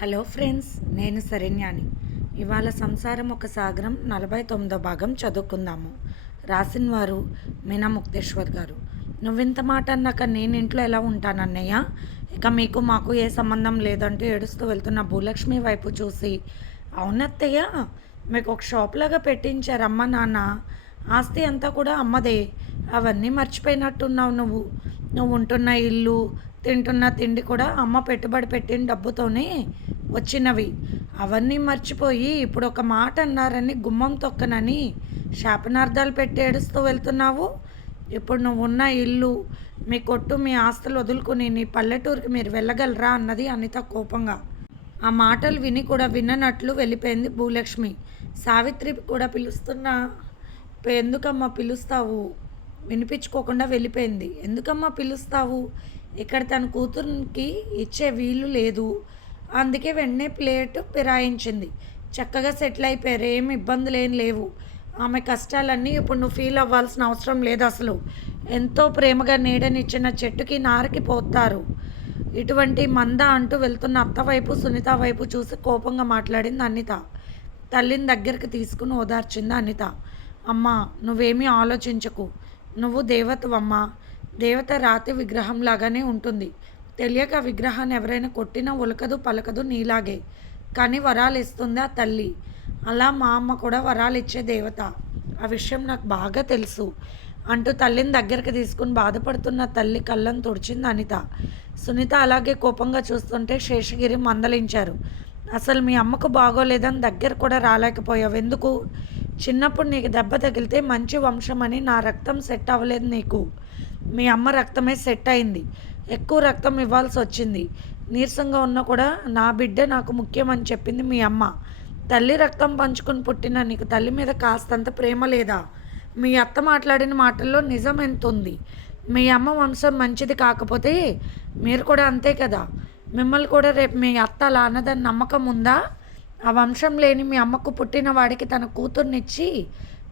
Hello friends, నేను శరణ్యాని. ఇవాళ సంసారం ఒక సాగరం 49వ భాగం చదువుకుందాము. రాసిన వారు మీనా ముక్తేశ్వర్ గారు. నువ్వింత మాట అన్నాక నేను ఇంట్లో ఎలా ఉంటానన్నయ్య? ఇక మీకు మాకు ఏ సంబంధం లేదంటూ ఏడుస్తూ వెళ్తున్న భూలక్ష్మి వైపు చూసి, అవునత్తయ్య, మీకు ఒక షాప్ లాగా పెట్టించారు అమ్మ నాన్న. ఆస్తి అంతా కూడా అమ్మదే. అవన్నీ మర్చిపోయినట్టున్నావు నువ్వు. నువ్వు ఉంటున్న ఇల్లు, తింటున్న తిండి కూడా అమ్మ పెట్టుబడి పెట్టిన డబ్బుతోనే వచ్చినవి. అవన్నీ మర్చిపోయి ఇప్పుడు ఒక మాట అన్నారని గుమ్మం తొక్కనని శాపనార్థాలు పెట్టి ఏడుస్తూ వెళ్తున్నావు. ఇప్పుడు నువ్వు ఉన్న ఇల్లు, మీ కొట్టు, మీ ఆస్తులు వదులుకుని నీ పల్లెటూరికి మీరు వెళ్ళగలరా అన్నది అనిత కోపంగా. ఆ మాటలు విని కూడా విన్ననట్లు వెళ్ళిపోయింది భూలక్ష్మి. సావిత్రి కూడా పిలుస్తున్నా, ఎందుకమ్మా పిలుస్తావు? వినిపించుకోకుండా వెళ్ళిపోయింది. ఎందుకమ్మా పిలుస్తావు? ఇక్కడ తన కూతురికి ఇచ్చే వీలు లేదు. అందుకే వెంటనే ప్లేట్ ఫిరాయించింది. చక్కగా సెటిల్ అయిపోయారు. ఏమి ఇబ్బందులు ఏం లేవు. ఆమె కష్టాలన్నీ ఇప్పుడు నువ్వు ఫీల్ అవ్వాల్సిన అవసరం లేదు. అసలు ఎంతో ప్రేమగా నీడనిచ్చిన చెట్టుకి నారకి పోతారు. ఇటువంటి మంద అంటూ వెళ్తున్న అత్త వైపు, సునీత వైపు చూసి కోపంగా మాట్లాడింది అనిత. తల్లిని దగ్గరికి తీసుకుని ఓదార్చింది అనిత. అమ్మా, నువ్వేమీ ఆలోచించకు. నువ్వు దేవతవమ్మా. దేవత రాతి విగ్రహం లాగానే ఉంటుంది. తెలియక విగ్రహాన్ని ఎవరైనా కొట్టినా ఉలకదు పలకదు నీలాగే. కానీ వరాలు ఇస్తుంది ఆ తల్లి. అలా మా అమ్మ కూడా వరాలు ఇచ్చే దేవత. ఆ విషయం నాకు బాగా తెలుసు అంటూ తల్లిని దగ్గరికి తీసుకుని బాధపడుతున్న తల్లి కళ్ళను తుడిచింది అనిత. సునీత అలాగే కోపంగా చూస్తుంటే శేషగిరి మందలించారు. అసలు మీ అమ్మకు బాగోలేదని దగ్గర కూడా రాలేకపోయావు ఎందుకు? చిన్నప్పుడు నీకు దెబ్బ తగిలితే మంచి వంశం అని నా రక్తం సెట్ అవ్వలేదు నీకు. మీ అమ్మ రక్తమే సెట్ అయింది. ఎక్కువ రక్తం ఇవ్వాల్సి వచ్చింది. నీరసంగా ఉన్నా కూడా నా బిడ్డ నాకు ముఖ్యమని చెప్పింది మీ అమ్మ. తల్లి రక్తం పంచుకొని పుట్టిన నీకు తల్లి మీద కాస్తంత ప్రేమ లేదా? మీ అత్త మాట్లాడిన మాటల్లో నిజం ఎంత ఉంది? మీ అమ్మ వంశం మంచిది కాకపోతే మీరు కూడా అంతే కదా. మిమ్మల్ని కూడా రేపు మీ అత్త అలా అన్నదని నమ్మకం ఉందా? ఆ వంశం లేని మీ అమ్మకు పుట్టిన వాడికి తన కూతుర్నిచ్చి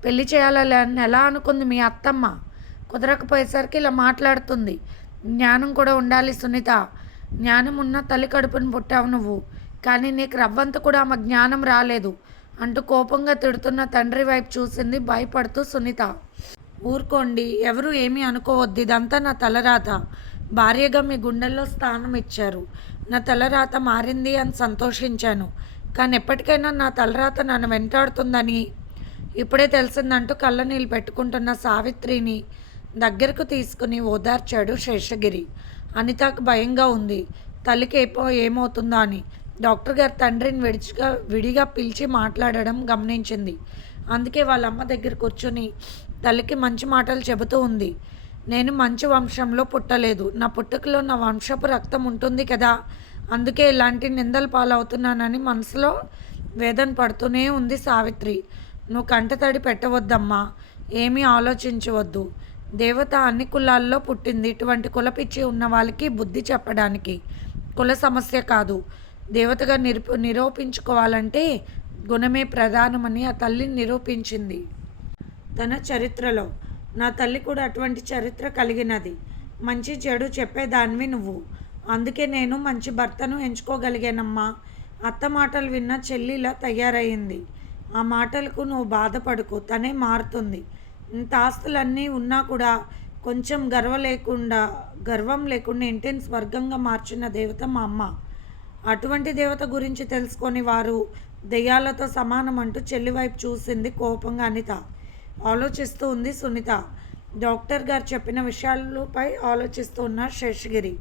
పెళ్లి చేయాలని ఎలా అనుకుంది మీ అత్తమ్మ? కుదరకపోయేసరికి ఇలా మాట్లాడుతుంది. జ్ఞానం కూడా ఉండాలి సునీత. జ్ఞానం ఉన్న తల్లి కడుపుని పుట్టావు నువ్వు. కానీ నీకు రవ్వంత కూడా ఆమె జ్ఞానం రాలేదు అంటూ కోపంగా తిడుతున్న తండ్రి వైపు చూసింది భయపడుతూ సునీత. ఊరుకోండి, ఎవరు ఏమీ అనుకోవద్దు. ఇదంతా నా తలరాత. భార్యగా మీ గుండెల్లో స్థానం ఇచ్చారు. నా తలరాత మారింది అని సంతోషించాను. కానీ ఎప్పటికైనా నా తలరాత నన్ను వెంటాడుతుందని ఇప్పుడే తెలిసిందంటూ కళ్ళనీళ్ళు పెట్టుకుంటున్న సావిత్రిని దగ్గరకు తీసుకుని ఓదార్చాడు శేషగిరి. అనితకు భయంగా ఉంది. తల్లికి ఏమవుతుందో అని. డాక్టర్ గారు తండ్రిని విడిగా పిలిచి మాట్లాడడం గమనించింది. అందుకే వాళ్ళ అమ్మ దగ్గర కూర్చొని తల్లికి మంచి మాటలు చెబుతూ ఉంది. నేను మంచి వంశంలో పుట్టలేదు. నా పుట్టుకలో నా వంశపు రక్తం ఉంటుంది కదా. అందుకే ఇలాంటి నిందలు పాలవుతున్నానని మనసులో వేదన పడుతూనే ఉంది సావిత్రి. నువ్వు కంటతడి పెట్టవద్దమ్మా. ఏమీ ఆలోచించవద్దు. దేవత అన్ని కులాల్లో పుట్టింది. ఇటువంటి కులపిచ్చి ఉన్న వాళ్ళకి బుద్ధి చెప్పడానికి. కుల సమస్య కాదు. దేవతగా నిరూపించుకోవాలంటే గుణమే ప్రధానమని ఆ తల్లిని నిరూపించింది తన చరిత్రలో. నా తల్లి కూడా అటువంటి చరిత్ర కలిగినది. మంచి చెడు చెప్పేదానివి నువ్వు. అందుకే నేను మంచి భర్తను ఎంచుకోగలిగానమ్మా. అత్త మాటలు విన్న చెల్లిలా తయారయ్యింది. ఆ మాటలకు నువ్వు బాధపడుకో, తనే మారుతుంది. ఇంత ఆస్తులన్నీ ఉన్నా కూడా కొంచెం గర్వం లేకుండా ఇంటిని స్వర్గంగా మార్చిన దేవత మా అమ్మ. అటువంటి దేవత గురించి తెలుసుకొని వారు దెయ్యాలతో సమానం అంటూ చెల్లి వైపు చూసింది కోపంగా అనిత. ఆలోచిస్తూ ఉంది సునీత. డాక్టర్ గారు చెప్పిన విషయాలపై ఆలోచిస్తూ ఉన్నారు శేషగిరి.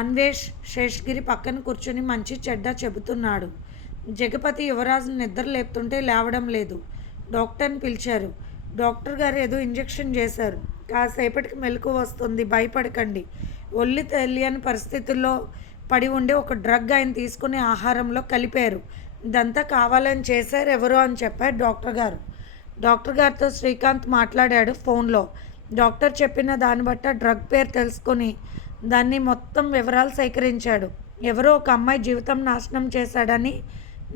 అన్వేష్ శేషగిరి పక్కన కూర్చుని మంచి చెడ్డ చెబుతున్నాడు. జగపతి యువరాజును నిద్ర లేపుతుంటే లేవడం లేదు. డాక్టర్ని పిలిచారు. డాక్టర్ గారు ఏదో ఇంజెక్షన్ చేశారు. కాసేపటికి మెలకు వస్తుంది, భయపడకండి. ఒళ్ళు తెలియని పరిస్థితుల్లో పడి ఉండే ఒక డ్రగ్ ఆయన తీసుకునే ఆహారంలో కలిపారు. ఇదంతా కావాలని చేశారు ఎవరో అని చెప్పారు డాక్టర్ గారు. డాక్టర్ గారితో శ్రీకాంత్ మాట్లాడాడు ఫోన్లో. డాక్టర్ చెప్పిన దాన్ని బట్టి డ్రగ్ పేరు తెలుసుకొని దాన్ని మొత్తం వివరాలు సేకరించాడు. ఎవరో ఒక అమ్మాయి జీవితం నాశనం చేశాడని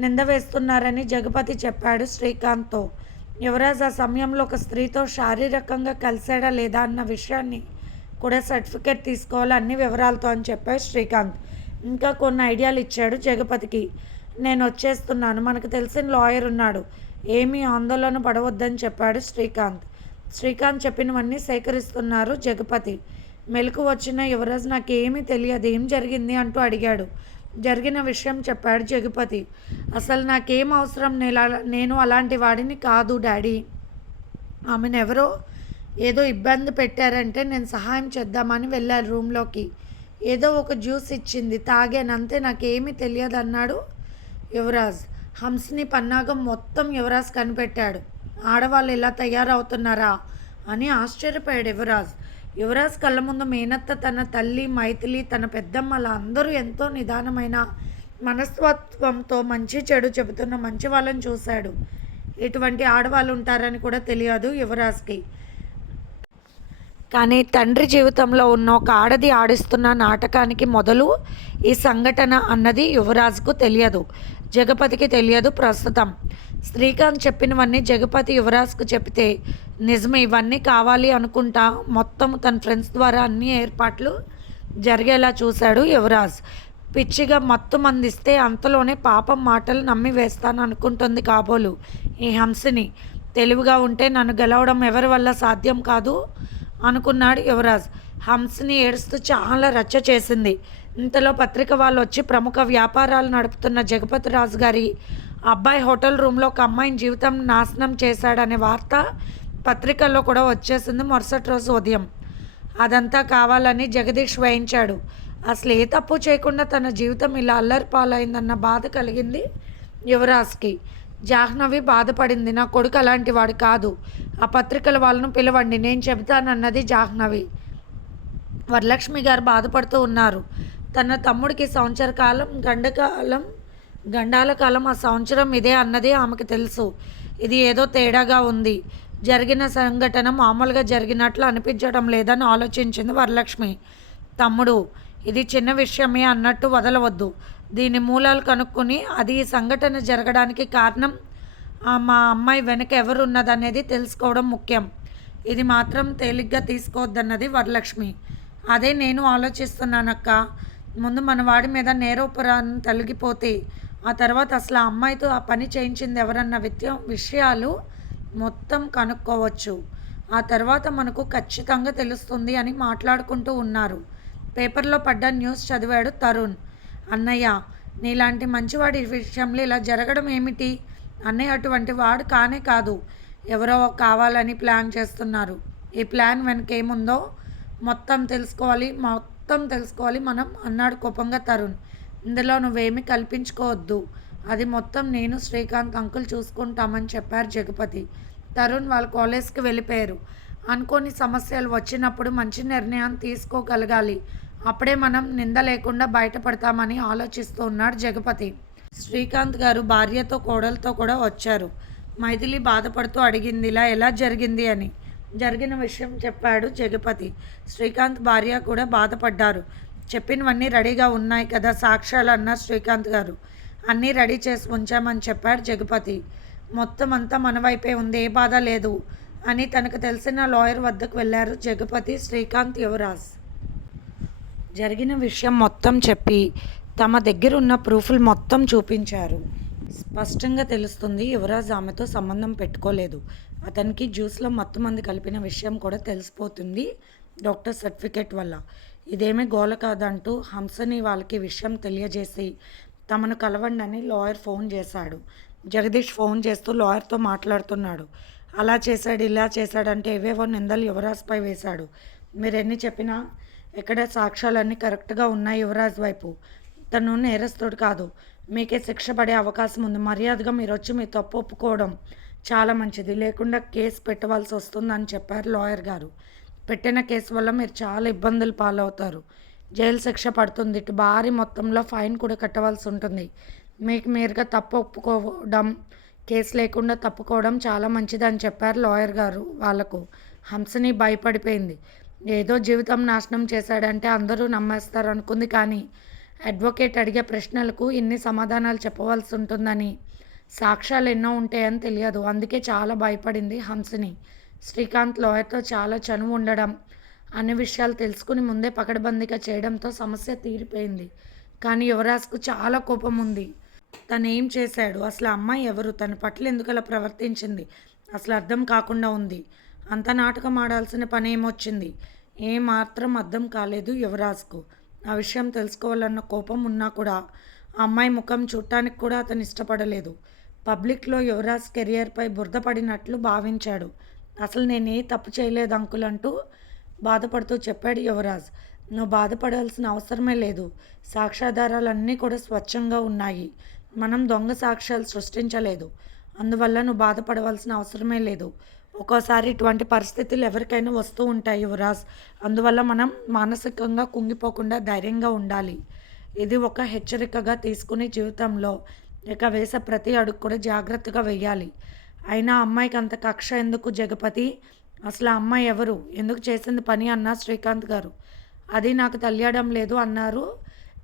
నింద వేస్తున్నారని జగపతి చెప్పాడు శ్రీకాంత్తో. యువరాజ్ ఆ సమయంలో ఒక స్త్రీతో శారీరకంగా కలిశాడా లేదా అన్న విషయాన్ని కూడా సర్టిఫికేట్ తీసుకోవాలి అన్ని వివరాలతో అని చెప్పాడు శ్రీకాంత్. ఇంకా కొన్ని ఐడియాలు ఇచ్చాడు జగపతికి. నేను వచ్చేస్తున్నాను, మనకు తెలిసిన లాయర్ ఉన్నాడు, ఏమీ ఆందోళన పడవద్దని చెప్పాడు శ్రీకాంత్. శ్రీకాంత్ చెప్పినవన్నీ సేకరిస్తున్నారు జగపతి. మెలకు వచ్చిన యువరాజ్ నాకేమీ తెలియదు, ఏం జరిగింది అంటూ అడిగాడు. జరిగిన విషయం చెప్పాడు జగపతి. అసలు నాకేం అవసరం, నేను అలాంటి వాడిని కాదు డాడీ. ఆమెను ఎవరో ఏదో ఇబ్బంది పెట్టారంటే నేను సహాయం చేద్దామని వెళ్ళాను రూమ్లోకి. ఏదో ఒక జ్యూస్ ఇచ్చింది, తాగాను అంతే, నాకేమీ తెలియదు అన్నాడు యువరాజ్. హంస్ని పన్నాగం మొత్తం యువరాజ్ కనిపెట్టాడు. ఆడవాళ్ళు ఇలా తయారవుతున్నారా అని ఆశ్చర్యపోయాడు యువరాజ్. యువరాజ్ కళ్ళ ముందు మేనత్త, తన తల్లి మైథిలి, తన పెద్దమ్మల అందరూ ఎంతో నిదానమైన మనస్తత్వంతో మంచి చెడు చెబుతున్న మంచి వాళ్ళని చూశాడు. ఇటువంటి ఆడవాళ్ళు ఉంటారని కూడా తెలియదు యువరాజ్కి. కానీ తండ్రి జీవితంలో ఉన్న ఒక ఆడది ఆడిస్తున్న నాటకానికి మొదలు ఈ సంఘటన అన్నది యువరాజ్కు తెలియదు, జగపతికి తెలియదు ప్రస్తుతం. శ్రీకాంత్ చెప్పినవన్నీ జగపతి యువరాజ్కు చెప్తే నిజమే ఇవన్నీ కావాలి అనుకుంటా మొత్తం తన ఫ్రెండ్స్ ద్వారా అన్ని ఏర్పాట్లు జరిగేలా చూశాడు యువరాజ్. పిచ్చిగా మత్తు మందిస్తే అంతలోనే పాపం మాటలు నమ్మి వేస్తాను అనుకుంటుంది కాబోలు ఈ హంసిని. తెలివిగా ఉంటే నన్ను గెలవడం ఎవరి వల్ల సాధ్యం కాదు అనుకున్నాడు యువరాజ్. హంస్ని ఏడుస్తూ చాలా రచ్చ చేసింది. ఇంతలో పత్రిక వాళ్ళు వచ్చి ప్రముఖ వ్యాపారాలు నడుపుతున్న జగపతి రాజు గారి అబ్బాయి హోటల్ రూమ్లో ఒక అమ్మాయిని జీవితం నాశనం చేశాడనే వార్త పత్రికల్లో కూడా వచ్చేసింది మరుసటి రోజు ఉదయం. అదంతా కావాలని జగదీష్ వేయించాడు. అసలు ఏ తప్పు చేయకుండా తన జీవితం ఇలా అల్లరి పాలైందన్న బాధ కలిగింది యువరాజ్కి. జాహ్నవి బాధపడింది. నా కొడుకు అలాంటి వాడు కాదు, ఆ పత్రికల వాళ్ళను పిలవండి, నేను చెబుతానన్నది జాహ్నవి. వరలక్ష్మి గారు బాధపడుతూ ఉన్నారు. తన తమ్ముడికి సంవత్సర కాలం గండాల కాలం ఆ సంవత్సరం ఇదే అన్నది ఆమెకు తెలుసు. ఇది ఏదో తేడాగా ఉంది, జరిగిన సంఘటన మామూలుగా జరిగినట్లు అనిపించడం లేదని ఆలోచించింది వరలక్ష్మి. తమ్ముడు, ఇది చిన్న విషయమే అన్నట్టు వదలవద్దు, దీని మూలాలు కనుక్కొని అది ఈ సంఘటన జరగడానికి కారణం మా అమ్మాయి వెనక ఎవరున్నదనేది తెలుసుకోవడం ముఖ్యం. ఇది మాత్రం తేలిగ్గా తీసుకోవద్దన్నది వరలక్ష్మి. అదే నేను ఆలోచిస్తున్నానక్క. ముందు మన వాడి మీద నేరోపరాన్ని తొలగిపోతే ఆ తర్వాత అసలు ఆ అమ్మాయితో ఆ పని చేయించింది ఎవరన్న విషయాలు మొత్తం కనుక్కోవచ్చు. ఆ తర్వాత మనకు ఖచ్చితంగా తెలుస్తుంది అని మాట్లాడుకుంటూ ఉన్నారు. పేపర్లో పడ్డ న్యూస్ చదివాడు తరుణ్. అన్నయ్య, నీలాంటి మంచివాడి విషయంలో ఇలా జరగడం ఏమిటి? అన్నయ్య అటువంటి వాడు కానే కాదు, ఎవరో కావాలని ప్లాన్ చేస్తున్నారు. ఈ ప్లాన్ వెనక ఏముందో మొత్తం తెలుసుకోవాలి మనం అన్నాడు కోపంగా తరుణ్. ఇందులో నువ్వేమీ కల్పించుకోవద్దు, అది మొత్తం నేను శ్రీకాంత్ అంకుల్ చూసుకుంటామని చెప్పారు జగపతి. తరుణ్ వాళ్ళ కాలేజ్కి వెళ్ళిపోయారు. అనుకోని సమస్యలు వచ్చినప్పుడు మంచి నిర్ణయం తీసుకోగలగాలి, అప్పుడే మనం నింద లేకుండా బయటపడతామని ఆలోచిస్తూ ఉన్నాడు జగపతి. శ్రీకాంత్ గారు భార్యతో కోడలతో కూడా వచ్చారు. మైథిలి బాధపడుతూ అడిగింది ఇలా ఎలా జరిగింది అని. జరిగిన విషయం చెప్పాడు జగపతి. శ్రీకాంత్ భార్య కూడా బాధపడ్డారు. చెప్పినవన్నీ రెడీగా ఉన్నాయి కదా సాక్ష్యాలు అన్నారు శ్రీకాంత్ గారు. అన్నీ రెడీ చేసి ఉంచామని చెప్పాడు జగపతి. మొత్తం అంతా మన వైపే ఉంది, ఏ బాధ లేదు అని తనకు తెలిసిన లాయర్ వద్దకు వెళ్ళారు జగపతి, శ్రీకాంత్, యువరాజ్. జరిగిన విషయం మొత్తం చెప్పి తమ దగ్గర ఉన్న ప్రూఫ్లు మొత్తం చూపించారు. స్పష్టంగా తెలుస్తుంది యువరాజ్ ఆమెతో సంబంధం పెట్టుకోలేదు. అతనికి జ్యూస్లో మత్తు మంది కలిపిన విషయం కూడా తెలిసిపోతుంది డాక్టర్ సర్టిఫికేట్ వల్ల. ఇదేమీ గోల కాదంటూ హంసని వాళ్ళకి విషయం తెలియజేసి తమను కలవండి అని లాయర్ ఫోన్ చేశాడు. జగదీష్ ఫోన్ చేస్తూ లాయర్తో మాట్లాడుతున్నాడు. అలా చేశాడు ఇలా చేశాడంటే ఏవేవో నిందలు యువరాజ్పై వేశాడు. మీరెన్ని చెప్పినా ఎక్కడ సాక్ష్యాలన్నీ కరెక్ట్గా ఉన్నాయి యువరాజ్ వైపు. తను నేరస్తుడు కాదు, మీకే శిక్ష పడే అవకాశం ఉంది. మర్యాదగా మీరు వచ్చి మీ తప్పు ఒప్పుకోవడం చాలా మంచిది, లేకుండా కేసు పెట్టవలసి వస్తుందని చెప్పారు లాయర్ గారు. పెట్టిన కేసు వల్ల మీరు చాలా ఇబ్బందులు పాలవుతారు, జైలు శిక్ష పడుతుంది, ఇటు భారీ మొత్తంలో ఫైన్ కూడా కట్టవలసి ఉంటుంది. మీకు మీరుగా తప్పు ఒప్పుకోవడం, కేసు లేకుండా తప్పుకోవడం చాలా మంచిదని చెప్పారు లాయర్ గారు వాళ్లకు. హంసని భయపడిపోయింది. ఏదో జీవితం నాశనం చేశాడంటే అందరూ నమ్మేస్తారు అనుకుంది. కానీ అడ్వకేట్ అడిగే ప్రశ్నలకు ఇన్ని సమాధానాలు చెప్పవలసి ఉంటుందని, సాక్ష్యాలు ఎన్నో ఉంటాయని తెలియదు. అందుకే చాలా భయపడింది హంసని. శ్రీకాంత్ లాయర్తో చాలా చనువు ఉండడం, అన్ని విషయాలు తెలుసుకుని ముందే పకడ్బందీగా చేయడంతో సమస్య తీరిపోయింది. కానీ యువరాజ్‌కు చాలా కోపం ఉంది. తనేం చేశాడు? అసలు ఆ అమ్మాయి ఎవరు? తన పట్ల ఎందుకలా ప్రవర్తించింది? అసలు అర్థం కాకుండా ఉంది. అంత నాటకం ఆడాల్సిన పనేమొచ్చింది? ఏమాత్రం అర్థం కాలేదు యువరాజ్‌కు. ఆ విషయం తెలుసుకోవాలన్న కోపం ఉన్నా కూడా, ఆ అమ్మాయి ముఖం చూడటానికి కూడా అతను ఇష్టపడలేదు. పబ్లిక్‌లో యువరాజ్ కెరియర్‌పై బురద పడినట్లు భావించాడు. అసలు నేనే తప్పు చేయలేదు అంకుల్ అంటూ బాధపడుతూ చెప్పాడు యువరాజ్. నువ్వు బాధపడాల్సిన అవసరమే లేదు. సాక్ష్యాధారాలన్నీ కూడా స్వచ్ఛంగా ఉన్నాయి. మనం దొంగ సాక్ష్యాలు సృష్టించలేదు. అందువల్ల నువ్వు బాధపడవలసిన అవసరమే లేదు. ఒక్కోసారి ఇటువంటి పరిస్థితులు ఎవరికైనా వస్తూ ఉంటాయి యువరాజ్. అందువల్ల మనం మానసికంగా కుంగిపోకుండా ధైర్యంగా ఉండాలి. ఇది ఒక హెచ్చరికగా తీసుకుని జీవితంలో ఇక వేసే ప్రతి అడుగు కూడా జాగ్రత్తగా వెయ్యాలి. అయినా ఆ అమ్మాయికి అంత కక్ష ఎందుకు జగపతి? అసలు ఆ అమ్మాయి ఎవరు? ఎందుకు చేసింది పని అన్నారు శ్రీకాంత్ గారు. అది నాకు తెలియడం లేదు అన్నారు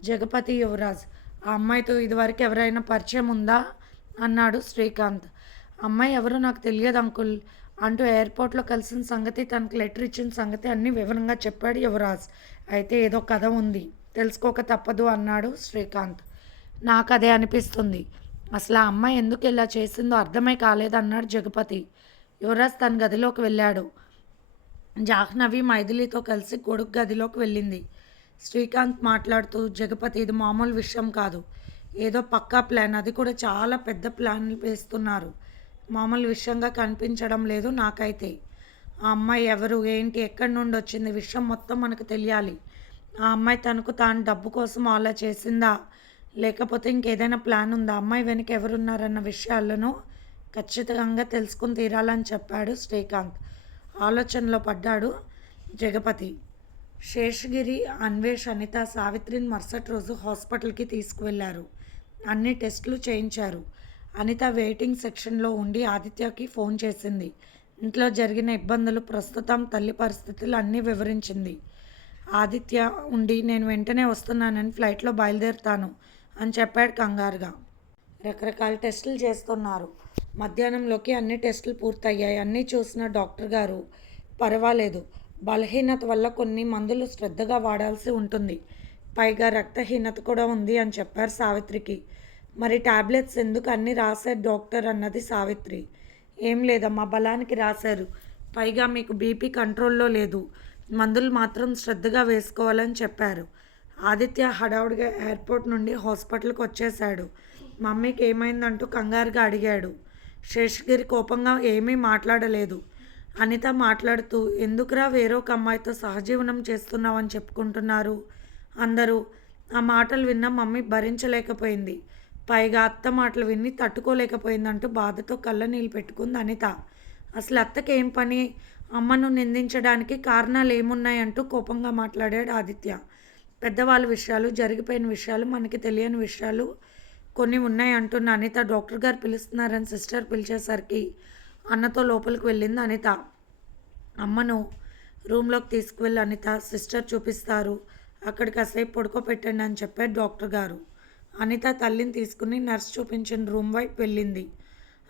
జగపతి యువరాజ్. ఆ అమ్మాయితో ఇదివరకు ఎవరైనా పరిచయం ఉందా అన్నాడు శ్రీకాంత్. అమ్మాయి ఎవరో నాకు తెలియదు అంకుల్ అంటూ ఎయిర్పోర్ట్లో కలిసిన సంగతి, తనకు లెటర్ ఇచ్చిన సంగతి అన్నీ వివరంగా చెప్పాడు యువరాజ్. అయితే ఏదో కథ ఉంది, తెలుసుకోక తప్పదు అన్నాడు శ్రీకాంత్. నాకు అదే అనిపిస్తుంది. అసలు ఆ అమ్మాయి ఎందుకు ఇలా చేసిందో అర్థమే కాలేదన్నాడు జగపతి. యువరాజ్ తన గదిలోకి వెళ్ళాడు. జాహ్నవి మైథిలితో కలిసి కొడుకు గదిలోకి వెళ్ళింది. శ్రీకాంత్ మాట్లాడుతూ, జగపతి ఇది మామూలు విషయం కాదు. ఏదో పక్కా ప్లాన్, అది కూడా చాలా పెద్ద ప్లాన్ వేస్తున్నారు. మామూలు విషయంగా కనిపించడం లేదు నాకైతే. ఆ అమ్మాయి ఎవరు, ఏంటి, ఎక్కడి నుండి వచ్చింది, విషయం మొత్తం మనకు తెలియాలి. ఆ అమ్మాయి తనకు తాను డబ్బు కోసం అలా చేసిందా, లేకపోతే ఇంకేదైనా ప్లాన్ ఉందా, అమ్మాయి వెనుక ఎవరున్నారన్న విషయాలను ఖచ్చితంగా తెలుసుకుని తీరాలని చెప్పాడు శ్రీకాంత్. ఆలోచనలో పడ్డాడు జగపతి. శేషగిరి, అన్వేష్, అనిత, సావిత్రిని మరుసటి రోజు హాస్పిటల్కి తీసుకువెళ్లారు. అన్ని టెస్టులు చేయించారు. అనిత వెయిటింగ్ సెక్షన్లో ఉండి ఆదిత్యకి ఫోన్ చేసింది. ఇంట్లో జరిగిన ఇబ్బందులు, ప్రస్తుతం తల్లి పరిస్థితులు అన్నీ వివరించింది. ఆదిత్య ఉండి నేను వెంటనే వస్తున్నానని, ఫ్లైట్లో బయలుదేరుతాను అని చెప్పాడు కంగారుగా. రకరకాల టెస్టులు చేస్తున్నారు. మధ్యాహ్నంలోకి అన్ని టెస్టులు పూర్తయ్యాయి. అన్నీ చూసిన డాక్టర్ గారు పర్వాలేదు, బలహీనత వల్ల కొన్ని మందులు శ్రద్ధగా వాడాల్సి ఉంటుంది, పైగా రక్తహీనత కూడా ఉంది అని చెప్పారు సావిత్రికి. మరి టాబ్లెట్స్ ఎందుకు అన్నీ రాశారు డాక్టర్ అన్నది సావిత్రి. ఏం లేదమ్మా, బలానికి రాశారు, పైగా మీకు బీపీ కంట్రోల్లో లేదు, మందులు మాత్రం శ్రద్ధగా వేసుకోవాలని చెప్పారు. ఆదిత్య హడావుడిగా ఎయిర్పోర్ట్ నుండి హాస్పిటల్కి వచ్చేశాడు. మమ్మీకి ఏమైందంటూ కంగారుగా అడిగాడు. శేషగిరి కోపంగా ఏమీ మాట్లాడలేదు. అనిత మాట్లాడుతూ, ఎందుకురా వేరొక అమ్మాయితో సహజీవనం చేస్తున్నావని చెప్పుకుంటున్నారు అందరూ. ఆ మాటలు విన్న మమ్మీ భరించలేకపోయింది, పైగా అత్త మాటలు విని తట్టుకోలేకపోయిందంటూ బాధతో కళ్ళనీళ్ళు పెట్టుకుంది అనిత. అసలు అత్తకి ఏం పని అమ్మను నిందించడానికి, కారణాలు ఏమున్నాయంటూ కోపంగా మాట్లాడాడు ఆదిత్య. పెద్దవాళ్ళ విషయాలు, జరిగిపోయిన విషయాలు, మనకి తెలియని విషయాలు కొన్ని ఉన్నాయి అంటున్న అనిత డాక్టర్ గారు పిలుస్తున్నారని సిస్టర్ పిలిచేసరికి అన్నతో లోపలికి వెళ్ళింది అనిత. అమ్మను రూమ్లోకి తీసుకువెళ్ళి అనిత, సిస్టర్ చూపిస్తారు, అక్కడ కాసేపు పడుకోబెట్టండి అని చెప్పారు డాక్టర్ గారు. అనిత తల్లిని తీసుకుని నర్స్ చూపించిన రూమ్ వైపు వెళ్ళింది.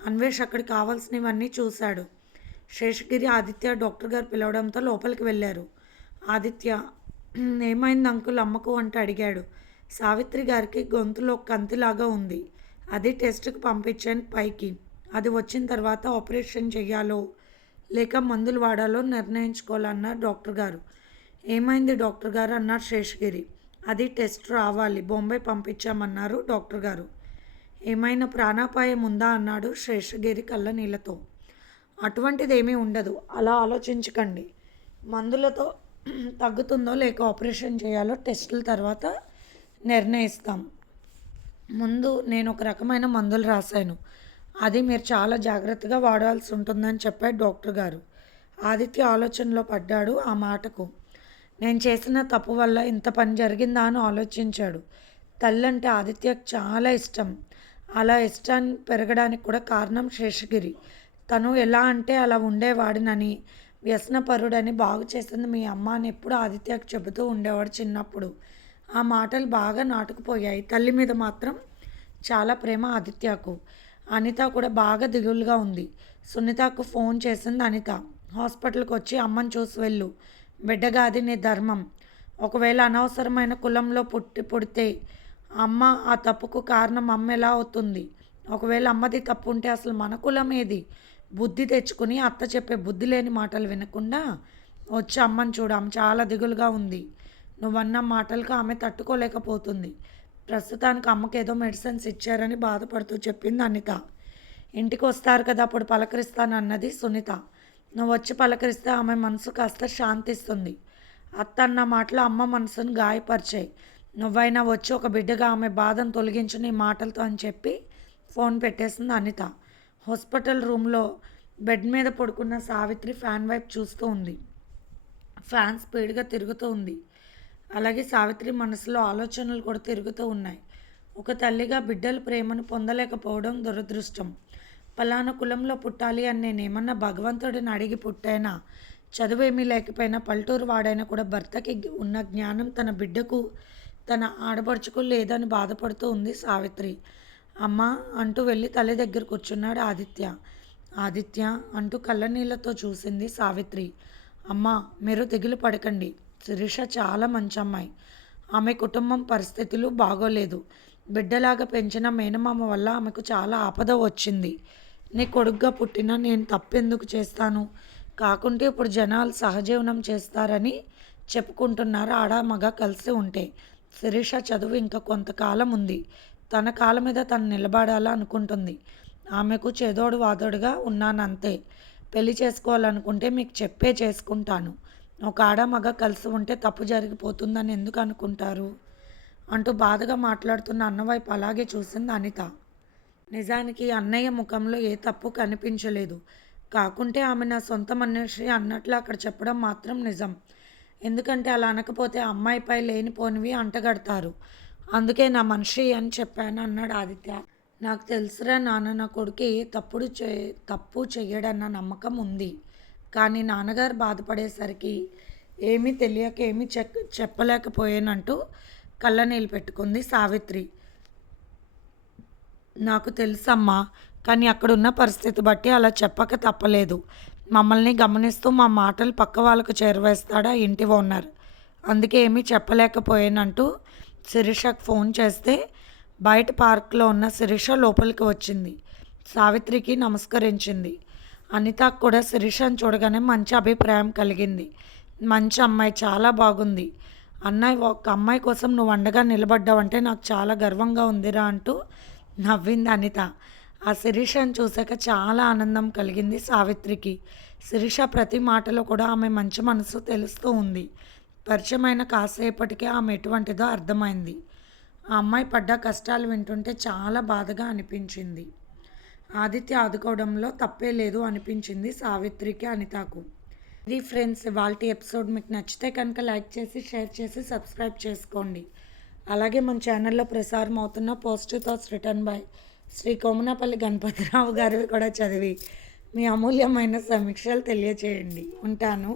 అన్వేష్ అక్కడికి కావాల్సినవన్నీ చూశాడు. శేషగిరి, ఆదిత్య డాక్టర్ గారు పిలవడంతో లోపలికి వెళ్ళారు. ఆదిత్య, ఏమైంది అంకుల్ అమ్మకు అంటే అడిగాడు. సావిత్రి గారికి గొంతులో కంతిలాగా ఉంది, అది టెస్ట్కి పంపించాను పైకి, అది వచ్చిన తర్వాత ఆపరేషన్ చేయాలో లేక మందులు వాడాలో నిర్ణయించుకోవాలన్నారు డాక్టర్ గారు. ఏమైంది డాక్టర్ గారు అన్నారు శేషగిరి. అది టెస్ట్ రావాలి, బొంబాయి పంపించామన్నారు డాక్టర్ గారు. ఏమైనా ప్రాణాపాయం ఉందా అన్నాడు శేషగిరి కళ్ళనీళ్ళతో. అటువంటిది ఏమీ ఉండదు, అలా ఆలోచించకండి. మందులతో తగ్గుతుందో లేక ఆపరేషన్ చేయాలో టెస్టుల తర్వాత నిర్ణయిస్తాం. ముందు నేను ఒక రకమైన మందులు రాశాను, అది మీరు చాలా జాగ్రత్తగా వాడాల్సి ఉంటుందని చెప్పాడు డాక్టర్ గారు. ఆదిత్య ఆలోచనలో పడ్డాడు ఆ మాటకు. నేను చేసిన తప్పు వల్ల ఇంత పని జరిగిందా అని ఆలోచించాడు. తల్లంటే ఆదిత్యకు చాలా ఇష్టం. అలా ఇష్టాన్ని పెరగడానికి కూడా కారణం శేషగిరి. తను ఎలా అంటే అలా ఉండేవాడినని, వ్యసనపరుడని, బాగు చేసింది మీ అమ్మ అని ఎప్పుడు ఆదిత్యకు చెబుతూ ఉండేవాడు చిన్నప్పుడు. ఆ మాటలు బాగా నాటుకుపోయాయి. తల్లి మీద మాత్రం చాలా ప్రేమ ఆదిత్యకు. అనిత కూడా బాగా దిగులుగా ఉంది. సునీతకు ఫోన్ చేసింది అనిత. హాస్పిటల్కి వచ్చి అమ్మని చూసి వెళ్ళు, బిడ్డగా అది నీ ధర్మం. ఒకవేళ అనవసరమైన కులంలో పుడితే అమ్మ ఆ తప్పుకు కారణం అమ్మ ఎలా అవుతుంది? ఒకవేళ అమ్మది తప్పు ఉంటే అసలు మన కులం ఏది? బుద్ధి తెచ్చుకుని అత్త చెప్పే బుద్ధి లేని మాటలు వినకుండా వచ్చి అమ్మని చూడు, ఆమె చాలా దిగులుగా ఉంది. నువ్వన్న మాటలకు ఆమె తట్టుకోలేకపోతుంది. ప్రస్తుతానికి అమ్మకేదో మెడిసిన్స్ ఇచ్చారని బాధపడుతూ చెప్పింది అనిత. ఇంటికి వస్తారు కదా అప్పుడు పలకరిస్తానన్నది సునీత. నువ్వు వచ్చి పలకరిస్తే ఆమె మనసు కాస్త శాంతిస్తుంది. అత్త అన్న మాటలు అమ్మ మనసును గాయపరిచాయి. నువ్వైనా వచ్చి ఒక బిడ్డగా ఆమె బాధను తొలగించు నీ మాటలతో అని చెప్పి ఫోన్ పెట్టేసింది అనిత. హాస్పిటల్ రూమ్లో బెడ్ మీద పడుకున్న సావిత్రి ఫ్యాన్ వైపు చూస్తూ ఉంది. ఫ్యాన్ స్పీడ్గా తిరుగుతూ ఉంది. అలాగే సావిత్రి మనసులో ఆలోచనలు కూడా తిరుగుతూ ఉన్నాయి. ఒక తల్లిగా బిడ్డల ప్రేమను పొందలేకపోవడం దురదృష్టం. పలానా కులంలో పుట్టాలి అని నేనేమన్నా భగవంతుడిని అడిగి పుట్టానా? చదువేమీ లేకపోయినా పల్లెటూరు వాడైనా కూడా భర్తకి ఉన్న జ్ఞానం తన బిడ్డకు తన ఆడపడుచుకు లేదని బాధపడుతూ ఉంది సావిత్రి. అమ్మ అంటూ వెళ్ళి తల్లి దగ్గర కూర్చున్నాడు ఆదిత్య. ఆదిత్య అంటూ కళ్ళనీళ్ళతో చూసింది సావిత్రి. అమ్మ మీరు దిగులు పడకండి. శిరీష చాలా మంచి అమ్మాయి. ఆమె కుటుంబం పరిస్థితులు బాగోలేదు. బిడ్డలాగా పెంచిన మేనమామ వల్ల ఆమెకు చాలా ఆపద వచ్చింది. నీ కొడుగ్గా పుట్టినా నేను తప్పెందుకు చేస్తాను? కాకుంటే ఇప్పుడు జనాలు సహజీవనం చేస్తారని చెప్పుకుంటున్నారు ఆడ మగ కలిసి ఉంటే. శిరీష చదువు ఇంకా కొంతకాలం ఉంది. తన కాళ్ళ మీద తను నిలబడాలా అనుకుంటుంది. ఆమెకు చేదోడు వాదోడుగా ఉన్నానంతే. పెళ్లి చేసుకోవాలనుకుంటే మీకు చెప్పే చేసుకుంటాను. ఒక ఆడ మగ కలిసి ఉంటే తప్పు జరిగిపోతుందని ఎందుకు అనుకుంటారు? అంటూ బాధగా మాట్లాడుతున్న అన్నవైపు అలాగే చూసింది అనిత. నిజానికి అన్నయ్య ముఖంలో ఏ తప్పు కనిపించలేదు. కాకుంటే ఆమె నా సొంత మనిషి అన్నట్లు అక్కడ చెప్పడం మాత్రం నిజం. ఎందుకంటే అలా అనకపోతే అమ్మాయిపై లేనిపోనివి అంటగడతారు. అందుకే నా మనిషి అని చెప్పాను అన్నాడు ఆదిత్య. నాకు తెలుసురా నాన్న, నా కొడుకు ఏ తప్పు చెయ్యడన్న నమ్మకం ఉంది. కానీ నాన్నగారు బాధపడేసరికి ఏమీ తెలియక ఏమీ చెప్పలేకపోయానంటూ కళ్ళనీళ్ళు పెట్టుకుంది సావిత్రి. నాకు తెలుసమ్మా, కానీ అక్కడున్న పరిస్థితి బట్టి అలా చెప్పక తప్పలేదు. మమ్మల్ని గమనిస్తూ మా మాటలు పక్క వాళ్ళకు చేరవేస్తాడా ఇంటి ఓనర్. అందుకే ఏమీ చెప్పలేకపోయానంటూ శిరీషకు ఫోన్ చేస్తే బయట పార్క్లో ఉన్న శిరీష లోపలికి వచ్చింది. సావిత్రికి నమస్కరించింది. అనితకు కూడా శిరీషను చూడగానే మంచి అభిప్రాయం కలిగింది. మంచి అమ్మాయి, చాలా బాగుంది. అన్నయ్య ఒక అమ్మాయి కోసం నువ్వు అండగా నిలబడ్డావంటే నాకు చాలా గర్వంగా ఉందిరా అంటూ నవ్వింది అనిత. ఆ శిరీషను చూశాక చాలా ఆనందం కలిగింది సావిత్రికి. శిరీష ప్రతి మాటలో కూడా ఆమె మంచి మనసు తెలుస్తూ ఉంది. పరిచయమైన కాసేపటికే ఆమె ఎటువంటిదో అర్థమైంది. ఆ అమ్మాయి పడ్డ కష్టాలు వింటుంటే చాలా బాధగా అనిపించింది. ఆదిత్య ఆదుకోవడంలో తప్పే లేదు అనిపించింది సావిత్రికి, అనితకు. ఇది ఫ్రెండ్స్ ఇవాల్టి ఎపిసోడ్. మీకు నచ్చితే కనుక లైక్ చేసి షేర్ చేసి సబ్స్క్రైబ్ చేసుకోండి. అలాగే మన ఛానల్లో ప్రసారం అవుతున్న positive thoughts written by Shri Komanapalli Ganapathirao గారివి కూడా చదివి మీ అమూల్యమైన సమీక్షలు తెలియచేయండి. ఉంటాను.